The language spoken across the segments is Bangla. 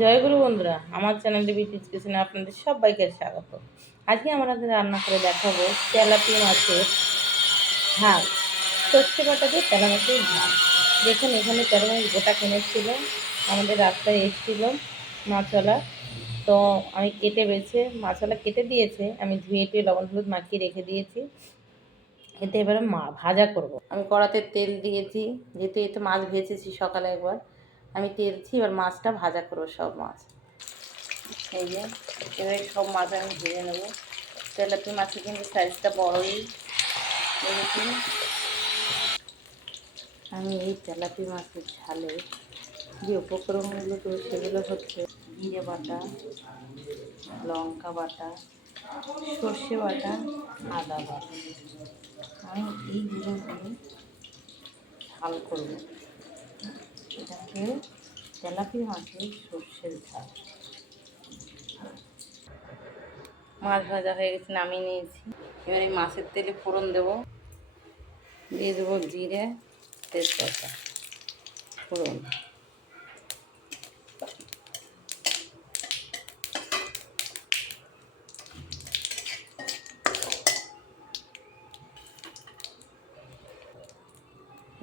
জয়গুরু বন্ধুরা, আমার চ্যানেলে বিটিজ কিচেনে আপনাদের সবাইকে স্বাগত। আজকে আমরা রান্না করে দেখাবো তেলাপিয়া মাছের ঝাল, সর্ষে বাটা দিয়ে তেলা মাছের ঝাল। দেখুন এখানে তেলা মাছ গোটা কিনেছিল, আমাদের রাস্তায় এসেছিল মাছওয়ালা। তো আমি কেটে বেছে মাছওয়ালা কেটে দিয়েছে, আমি ধুয়ে টুয়ে লবণ হলুদ মাখিয়ে রেখে দিয়েছি। এতে এবারে ভাজা করব। আমি কড়াতে তেল দিয়েছি, যেহেতু এতে মাছ ভেজেছি সকালে একবার, আমি তেল দিয়েছি। এবার মাছটা ভাজা করবো, সব মাছ। এই যে এবারে সব মাছ আমি ভেজে নেবো। তেলাপিয়া মাছের কিন্তু সাইজটা বড়ই। দেখুন আমি এই তেলাপিয়া মাছের ঝালে যে উপকরণগুলো দেবো সেগুলো হচ্ছে জিরে বাটা, লঙ্কা বাটা, সর্ষে বাটা, আদা বাটা। আমি এইগুলো দিয়ে ঝাল করবো। এটাকে তেলাপিয়া মাছের সর্ষের ঝাল। মাছ ভাজা হয়ে গেছে, নামিয়ে নিয়েছি। এবার এই মাছের তেলে ফোড়ন দেবো, দিয়ে দেবো জিরে, তেজপাতা ফোড়ন।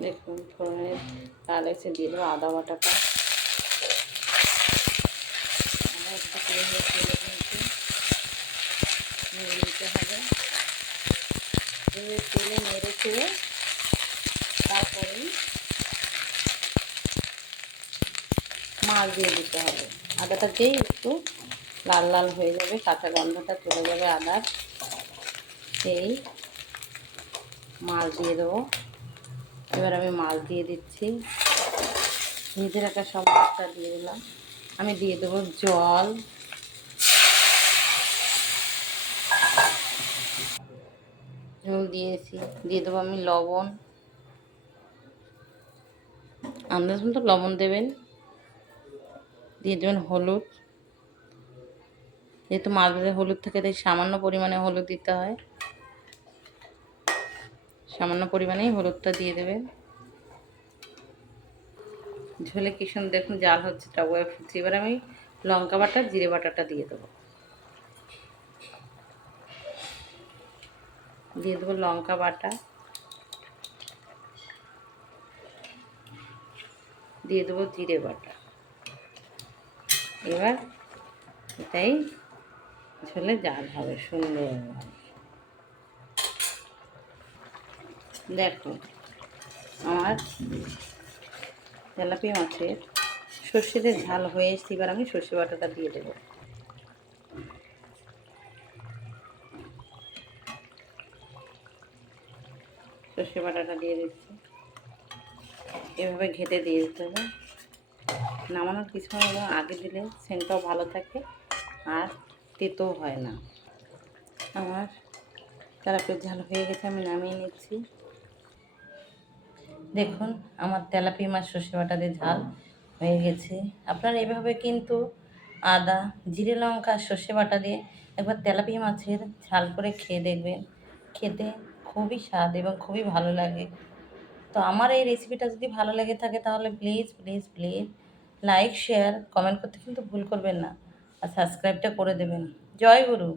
দেখুন ফোড়নের লাল এসে দিয়ে দেবো আদা বাটাটা। আদা বাটাটা তেলে নেড়ে নিতে হবে। তেলে নেড়ে চেড়ে তারপরেই মাছ দিয়ে দিতে হবে। আদাটা দিয়েই একটু লাল লাল হয়ে যাবে, কাঁচা গন্ধটা চলে যাবে আদার, সেই মাছ দিয়ে দেবো। এবার আমি মাছ দিয়ে দিচ্ছি, নিজের একটা সব মাছটা দিয়ে দিলাম। আমি দিয়ে দেবো জল, নুন দিয়েছি, দিয়ে দেবো আমি লবণ, আন্দাজ মতো লবণ দেবেন। দিয়ে দেবেন হলুদ, যেহেতু মাছ ভাজা হলুদ থাকে তাই সামান্য পরিমাণে হলুদ দিতে হয়, সামান্য পরিমাণেই হলুদটা দিয়ে দেবেন। ঝোলে কি সুন্দর দেখুন জাল হচ্ছে, টাওয়ায় ফুটছে। এবার আমি লঙ্কা বাটা, জিরে বাটাটা দিয়ে দেবো। দিয়ে দেবো লঙ্কা বাটা, দিয়ে দেবো জিরে বাটা। এবার এটাই ঝোলে জাল হবে সুন্দর। দেখো আমার তেলাপিয়া মাছের সর্ষের ঝাল হয়ে এসছে। এবার আমি সর্ষে বাটাটা দিয়ে দেবো। সর্ষে বাটাটা দিয়ে দিচ্ছি, এভাবে ঘেটে দিয়ে দিতে হবে। নামানোর কিছু আগে দিলে সেন্টটাও ভালো থাকে আর তেতোও হয় না। আমার তেলাপিয়ার ঝাল হয়ে গেছে, আমি নামিয়ে নিচ্ছি। দেখুন আমার তেলাপিয়া মাছ সর্ষে বাটা দিয়ে ঝাল হয়ে গেছে। আপনারা এভাবে কিন্তু আদা, জিরে, লঙ্কা, সর্ষে বাটা দিয়ে একবার তেলাপিয়া মাছের ঝাল করে খেয়ে দেখবেন, খেতে খুবই স্বাদ এবং খুবই ভালো লাগে। তো আমার এই রেসিপিটা যদি ভালো লেগে থাকে তাহলে please please please like, share, comment করতে কিন্তু ভুল করবেন না, আর সাবস্ক্রাইবটা করে দেবেন। জয় গুরু।